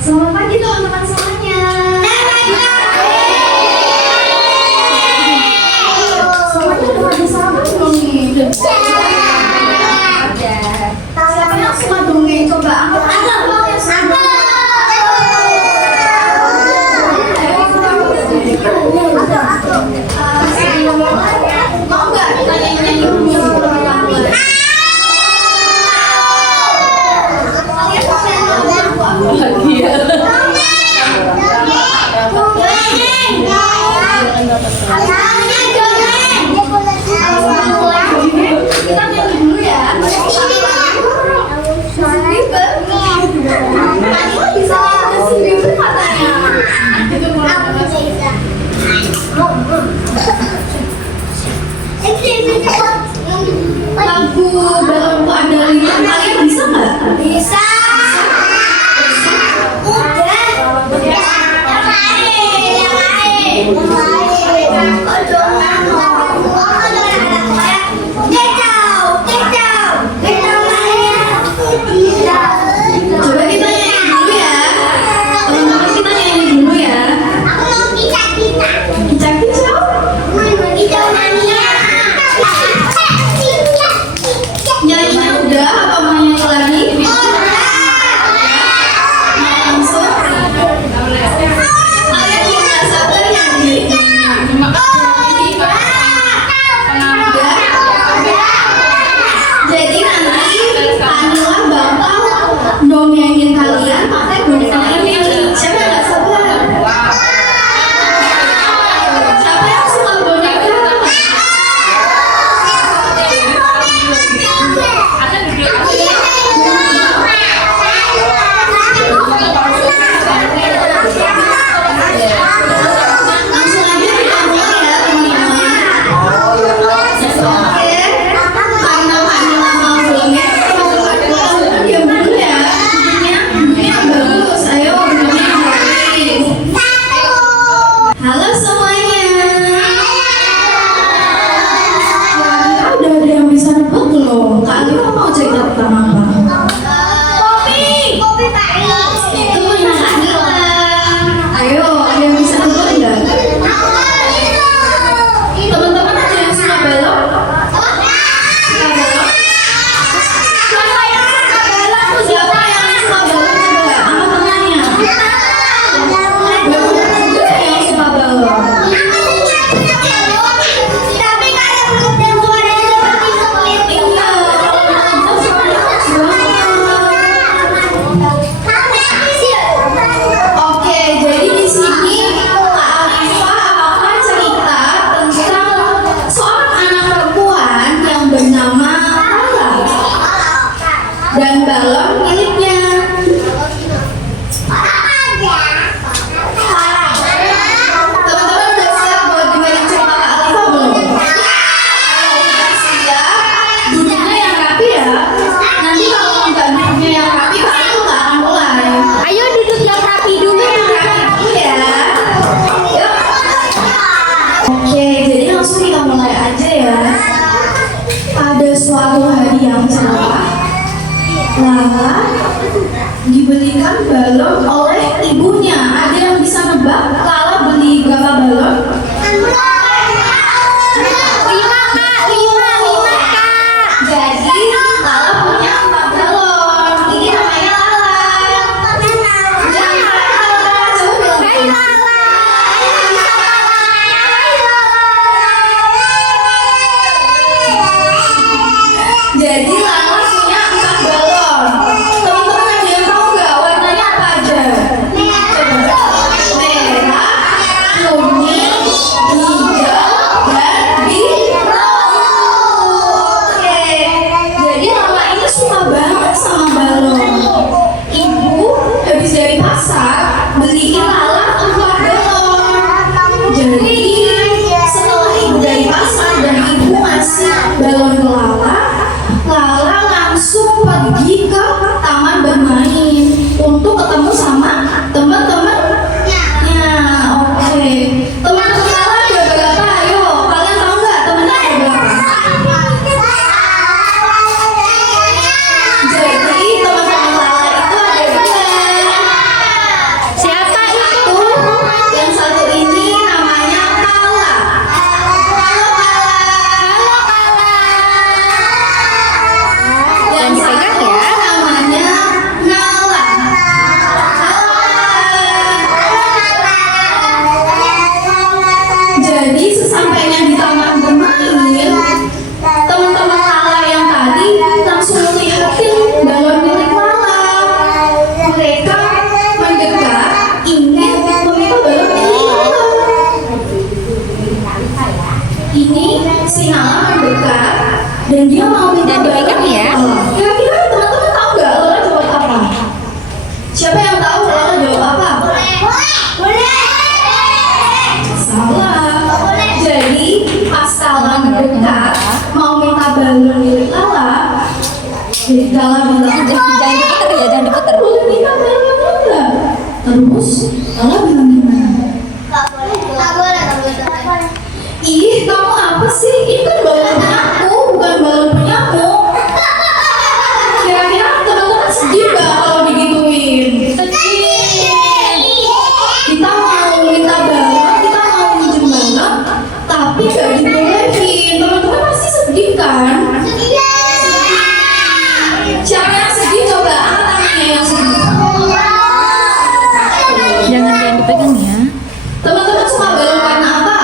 Selamat pagi teman-teman semuanya. Semuanya udah pada sarapan belum nih? Ada. Siapa yang suka dongeng? Coba angkat tangan. Mau nggak kita nyanyi dulu? Bahagia. dan dia mau minta Dan dipegang ya. Kira-kira teman-teman tahu nggak Lala jawab apa? Siapa yang tahu Lala jawab apa? Salah. Jadi pas Lala mendekat mau minta balon milik Lala, jadi Lala bilang, Jangan diputer ya, jangan diputer. boleh minta balon enggak? Terus Lala bilang gimana? Ih, kamu apa sih? Ini kan balon punya aku, bukan balon punyamu. Kira-kira teman-teman sedih nggak kalau digituin? Kita mau minta balon, kita mau minjem balon, tapi nggak dibolehin. Teman-teman pasti sedih kan? Siapa yang sedih? Coba angkat tangannya yang sedih. Jangan dipegang ya. Teman-teman suka balon warna apa?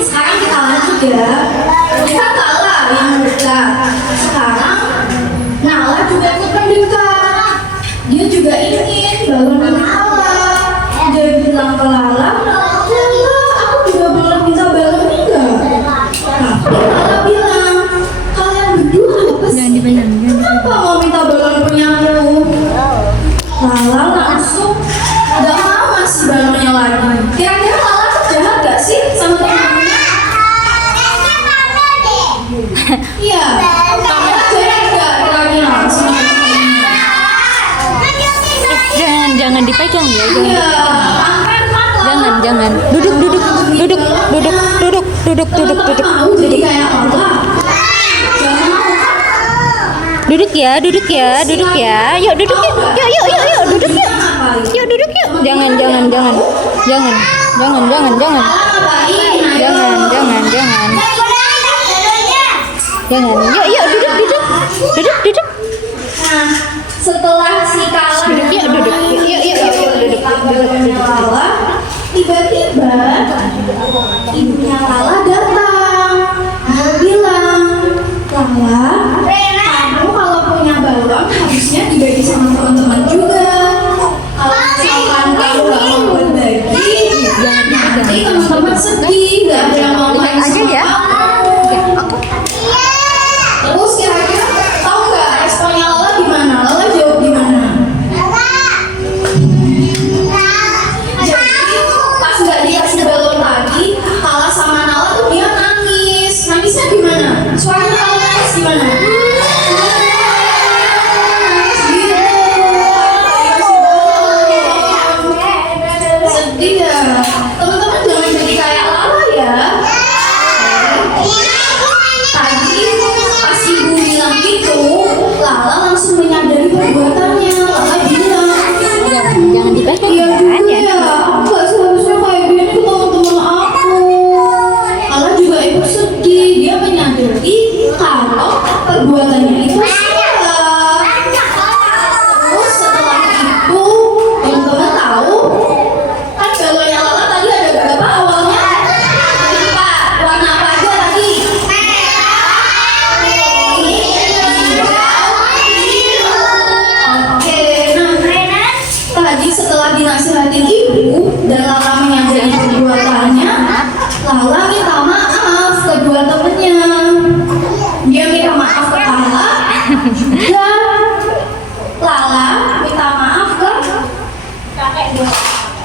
Sekarang kita lanjut ya. Kita Lala yang mendekat. Sekarang Nala juga ikut mendekat. Dia juga ingin balon milik Lala. Dia bilang ke Lala, aku juga boleh minta balon enggak? Tapi Lala bilang, kalian berdua apa sih? Jangan dipegang, jangan Kenapa mau minta balon punyamu? Lala langsung gak mau ngasih balonnya lagi. Kira-kira Lala tuh jahat gak sih sama temen-temennya? Iya. Lala jahat gak kira-kira sama temen-temennya? Jangan dipegang ya. Iya. Jangan. Duduk. Teman-teman mau jadi kayak Lala? Jangan mau. Duduk ya. Yuk duduk ya. Yuk, duduk yuk. Yuk duduk yuk. Jangan. Lala ngapain? Ayo. Yuk, duduk. Nah, setelah si Kala Duduk, yuk, duduk. Yuk, duduk. Lala, tiba-tiba ibunya Lala datang. Dia bilang, Lala, kamu kalau punya balon harusnya dibagi sama teman-teman juga. Kalau misalkan kamu nggak mau berbagi, nanti teman-teman sedih, nggak ada yang mau main Lihat aja sama ya. kamu. Terus kira-kira tahu nggak responnya Lala gimana? Lala jawab gimana? Jadi pas nggak dikasih balon lagi, Lala sama Nala tuh dia nangis. Nangisnya gimana? Suaranya Lala nangis gimana? Nangis gitu. Sedih ya. Teman-teman jangan jadi kayak Lala ya. Tadi pas ibu bilang gitu, Lala langsung menyadari perbuatannya. Lala bilang, Jangan dipegang iya juga ya. ya, aku gak seharusnya kayak gini ke teman-teman aku. Lala juga ikut sedih, dia menyadari kalau perbuatannya itu salah. Terus setelah itu, teman-teman tahu, kan balonnya Lala tadi ada berapa awalnya? Empat. Warna apa aja tadi? Oke, nah tadi setelah dinasihatin ibu dan Lala menyadari perbuatannya, Lala minta maaf ke dua temennya. Dia minta maaf ke Lala dan Lala minta maaf ke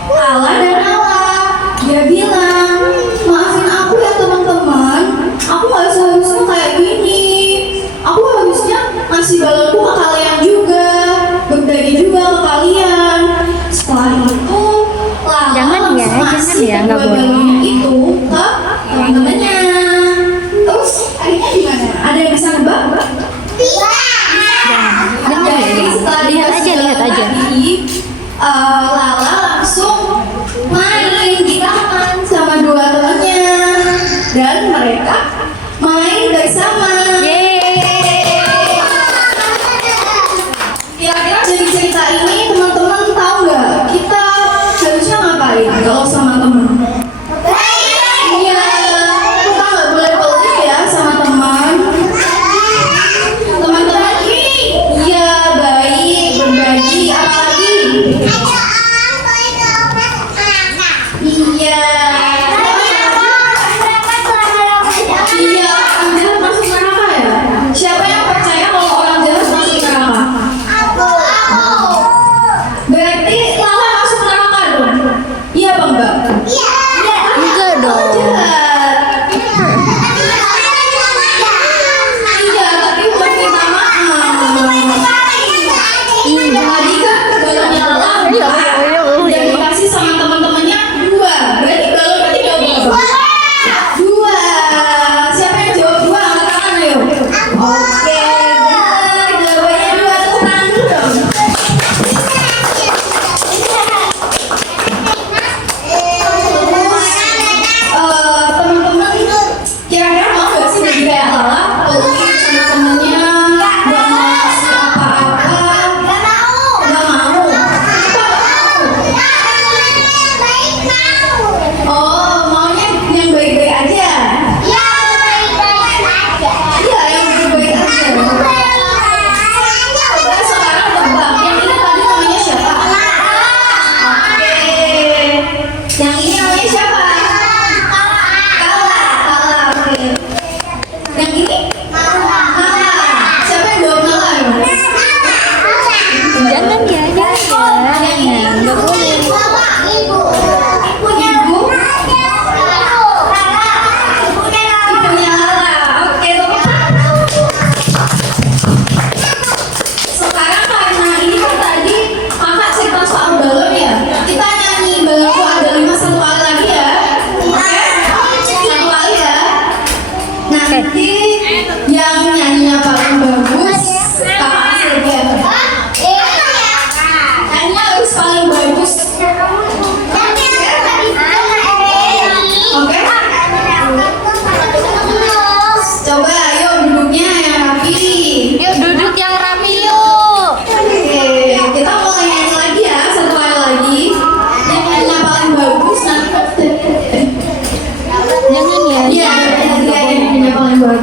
Lala dan Lala. Dia bilang, maafin aku ya teman-teman, aku gak seharusnya kayak gini. Aku harusnya ngasih balonku ke kalian juga, berbagi juga ke kalian. Setelah itu, Lala Jangan ya, langsung jangan ngasih ya, nggak kedua boleh. balonnya itu ke teman-temannya. Terus akhirnya gimana? Ada yang bisa nebak? Jadi setelah Lihat aja. tadi, Lala langsung main di taman sama dua temannya dan mereka main bersama. Kira-kira dari cerita ini teman-teman tahu nggak kita harusnya ngapain kalau sama teman? Iya, kita nggak boleh pelit ya sama teman. Teman-teman, iya baik.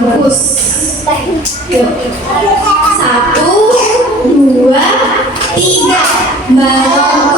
bagus. Yuk. 1, 2, 3. Balon